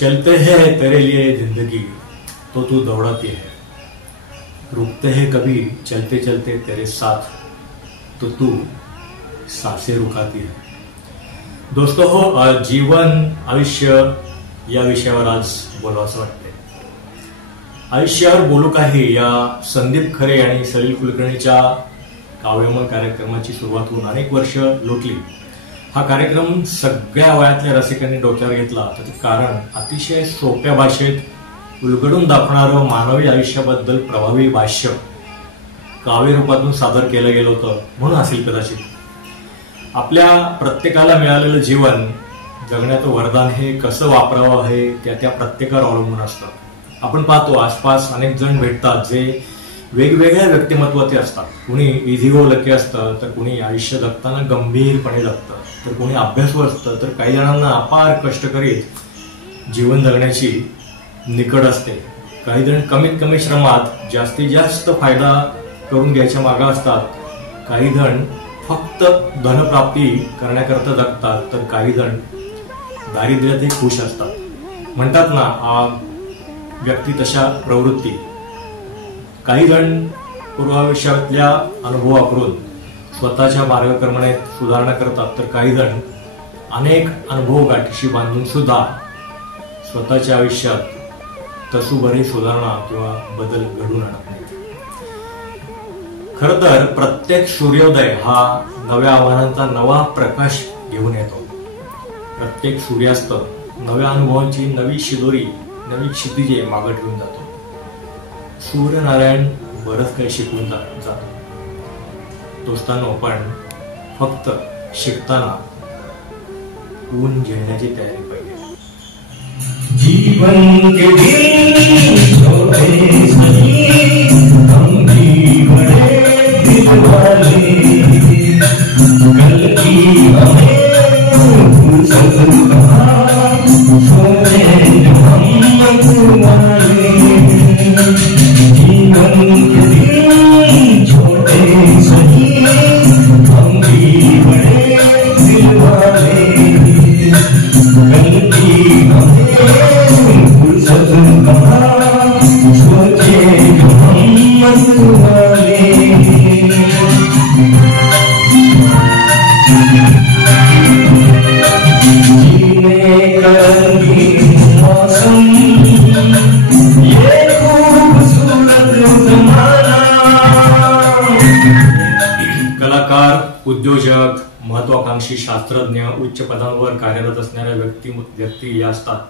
चलते हैं तेरे लिए जिंदगी तो तू दौड़ाती है, रुकते हैं कभी चलते चलते तेरे साथ तो तू सांसें रुकाती है. दोस्तों हो, जीवन आयुष्य या विषयावर आज बोलावंसं वाटते. आयुष्यावर बोलू काही या संदीप खरे आणि सलील कुलकर्णीच्या काव्यमय कार्यक्रमाची सुरुवात होऊन अनेक वर्ष लोटली. हा कार्यक्रम सगळ्या वयातल्या रसिकांनी डोक्यावर घेतला. त्याचं कारण अतिशय सोप्या भाषेत उलगडून दाखवणारं मानवी आयुष्याबद्दल प्रभावी भाष्य काव्य रूपातून सादर केलं गेलं होतं म्हणून असेल कदाचित. आपल्या प्रत्येकाला मिळालेलं जीवन जगण्याचं वरदान हे कसं वापरावं हे त्या प्रत्येकावर अवलंबून असतं. आपण पाहतो आसपास अनेक जण भेटतात जे वेगवेगळ्या व्यक्तिमत्वाचे असतात. कुणी इझी गो लकी असतं, तर कुणी आयुष्य जगताना गंभीरपणे जगतं, तर कुणी अभ्यासू असतं, तर काही जणांना अपार कष्ट करीत जीवन जगण्याची निकड असते. काही जण कमीत कमी श्रमात जास्तीत जास्त फायदा करून घ्यायच्या मागे असतात. काही जण फक्त धनप्राप्ती करण्याकरता जगतात, तर काही जण दारिद्र्यातही खुश असतात. म्हणतात ना, व्यक्ती तशा प्रवृत्ती. काही जण पूर्वायुष्यातल्या अनुभव वापरून स्वतःच्या मार्गक्रमणात सुधारणा करतात, तर काही जण अनेक अनुभव गाठीशी बांधून सुद्धा स्वतःच्या आयुष्यात तसूभरही सुधारणा किंवा बदल घडून आणत नाहीत. खरं तर प्रत्येक सूर्योदय हा नव्या आव्हानांचा नवा प्रकाश घेऊन येतो. प्रत्येक सूर्यास्त नव्या अनुभवांची नवी शिदोरी, नवी क्षितिजे मागे ठेवून जातो. सूर्यनारायण बरंच काही शिकवून जातो. दोस्तांनो, पण फक्त शिकताना ऊन झेलण्याची तयारी पाहिजे. जीवन के दिन छोटे सही हम भी बड़े दिल वाले, कल की हमें फुर्सत कहाँ, सोचे जो हम तुम्हारे. जीवन के दिन छोटे सही हम भी बड़े दिल वाले, कल की हमें फुर्सत कहाँ, सोचे जो हम तुम्हारे. जीने का रंगीन मौसम ये कलाकार, उद्योजक, महत्वाकांक्षी, शास्त्रज्ञ, उच्च पदांवर कार्यरत असणाऱ्या व्यक्ती या असतात.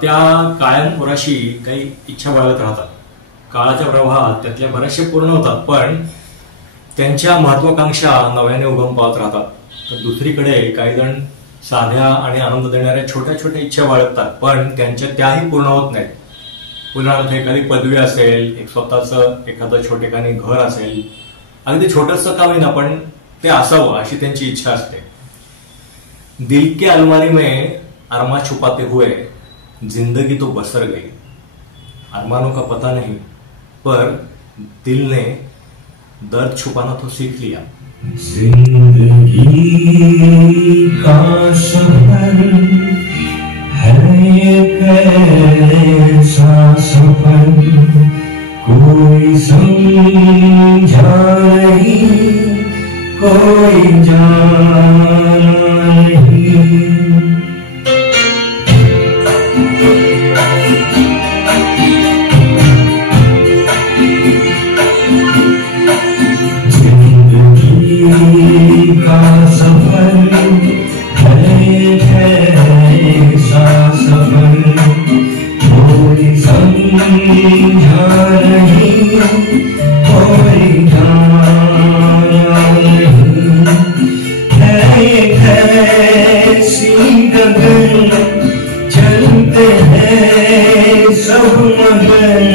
त्या कायम पुराशी काही इच्छा बाळगत राहतात. काळाच्या प्रवाहात त्यातल्या बऱ्याचशा पूर्ण होतात, पण त्यांच्या महत्वाकांक्षा नव्याने उगम पावत राहतात. तर दुसरीकडे काही जण साध्या आणि आनंद देणाऱ्या छोट्या छोट्या इच्छा बाळगतात, पण त्यांच्या त्याही पूर्ण होत नाहीत. उदाहरणार्थ एखादी पदवी असेल, एक स्वतःचं एखादं छोटेखानी घर असेल, अगदी छोटंसं का होईना पण ते असावं अशी त्यांची इच्छा असते. दिल के अलमारी में अरमा छुपाते हुए जिंदगी तो बसर गई. अरमानों का पता नहीं पर दिल ने दर्द छुपाना तो सीख लिया. जिंदगी का सफर है कैसा सफर, कोई समझा नहीं, कोई जाना नहीं. जिंदगी का सफर है कैसा सफर, कोई समझा नहीं, कोई जाना नहीं. ऐसी गगन चलते हैं सब मगन,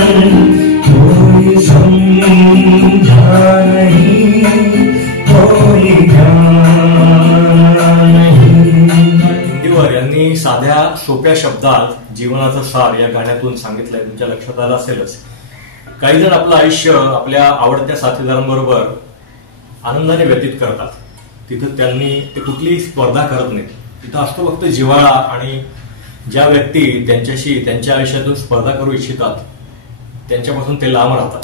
कोई समझा नहीं, कोई जाना नहीं. हिंदीवर यांनी साध्या सोप्या शब्दात जीवनाचा सार या गाण्यातून सांगितलंय. तुमच्या लक्षात आलं असेलच. काही जण आपलं आयुष्य आपल्या आवडत्या साथीदारांबरोबर आनंदाने व्यतीत करतात. तिथं त्यांनी कुठलीही स्पर्धा करत नाहीत. तिथं असतो फक्त जिव्हाळा आणि ज्या व्यक्ती त्यांच्याशी त्यांच्या आयुष्यातून स्पर्धा करू इच्छितात त्यांच्यापासून ते लांब राहतात.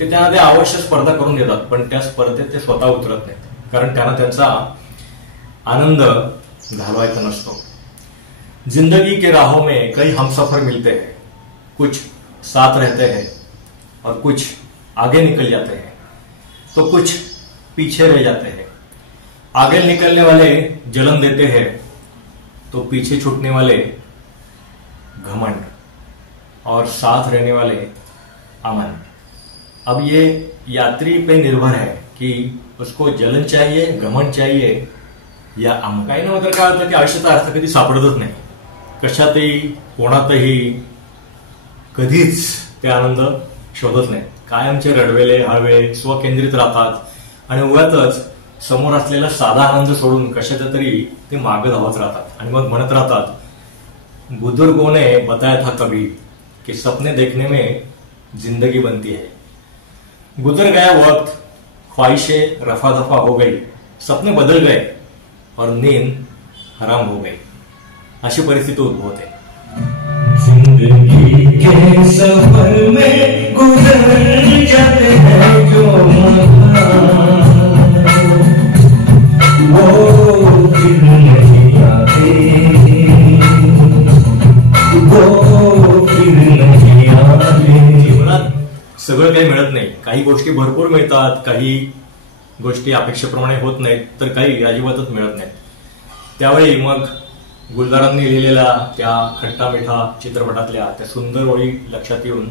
ते त्यांना ते अवश्य स्पर्धा करून देतात, पण त्या स्पर्धेत ते स्वतः उतरत नाहीत, कारण त्यांना त्यांचा आनंद घालवायचा नसतो. जिंदगी के राहों में कई हमसफर मिलते हैं, कुछ साथ रहते हैं और कुछ आगे निकल जाते हैं, तो कुछ पीछे रह जाते हैं. आगे निकलने वाले जलन देते हैं, तो पीछे छूटने वाले घमंड, और साथ रहने वाले अमन. अब ये यात्री पे निर्भर है कि उसको जलन चाहिए, घमंड चाहिए या अमन. काही ना मात्र काय होतं की आयुष्याचा अर्थ कधी सापडतच नाही. कशातही कोणातही कधीच ते आनंद शोधत नाहीत. कायमचे रडवेले हळवे स्वकेंद्रित राहतात आणि उगाच समोर असलेला साधा आनंद सोडून कशाच्या तरी ते मागे धावत राहतात आणि मग म्हणत राहतात, बुजुर्गों ने बताया था कभी कि सपने देखने में जिंदगी बनती है. गुजर गया वक्त, ख्वाहिशें रफा दफा हो गई, सपने बदल गए और नींद हराम हो गई. अशी परिस्थिती उद्भवते. जिंदगी के सफर में गुजर जाते हैं जो वो फिर नहीं आते, वो फिर नहीं आते. जीवनात सगळं काही मिळत नाही. काही गोष्टी भरपूर मिळतात, काही गोष्टी अपेक्षेप्रमाणे होत नाहीत, तर काही अजिबातच मिळत नाहीत. त्यावेळी मग गुलजारांनी लिहिलेल्या त्या खट्टा मिठा चित्रपटातल्या त्या सुंदर ओळी लक्षात येऊन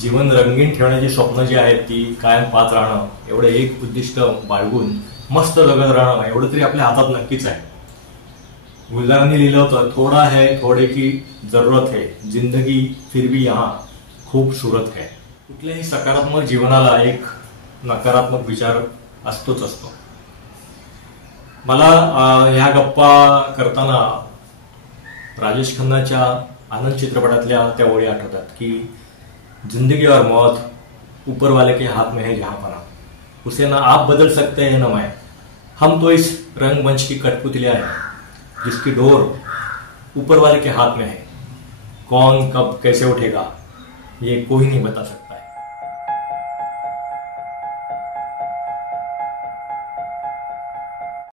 जीवन रंगीन ठेवण्याची स्वप्न जी आहेत ती कायम पाहत राहणं, एवढं एक उद्दिष्ट बाळगून मस्त जगत राहणं एवढं तरी आपल्या हातात नक्कीच आहे. गुलजारांनी लिहिलं होतं, थोडा है थोडे की जरूरत है, जिंदगी फिर भी यहाँ खूबसूरत है. कुठल्याही सकारात्मक जीवनाला एक नकारात्मक विचार असतोच असतो. मला ह्या गप्पा करताना राजेश खन्नाच्या आनंद चित्रपटातल्या त्या ओळी आठवतात की जिंदगी और मौत ऊपर वाले के हाथ में है जहांपना, उसे ना आप बदल सकते हैं ना मैं, हम तो इस रंगमंच की कठपुतलियां हैं जिसकी डोर ऊपर वाले के हाथ में है. कौन कब कैसे उठेगा ये कोई नहीं बता सकता.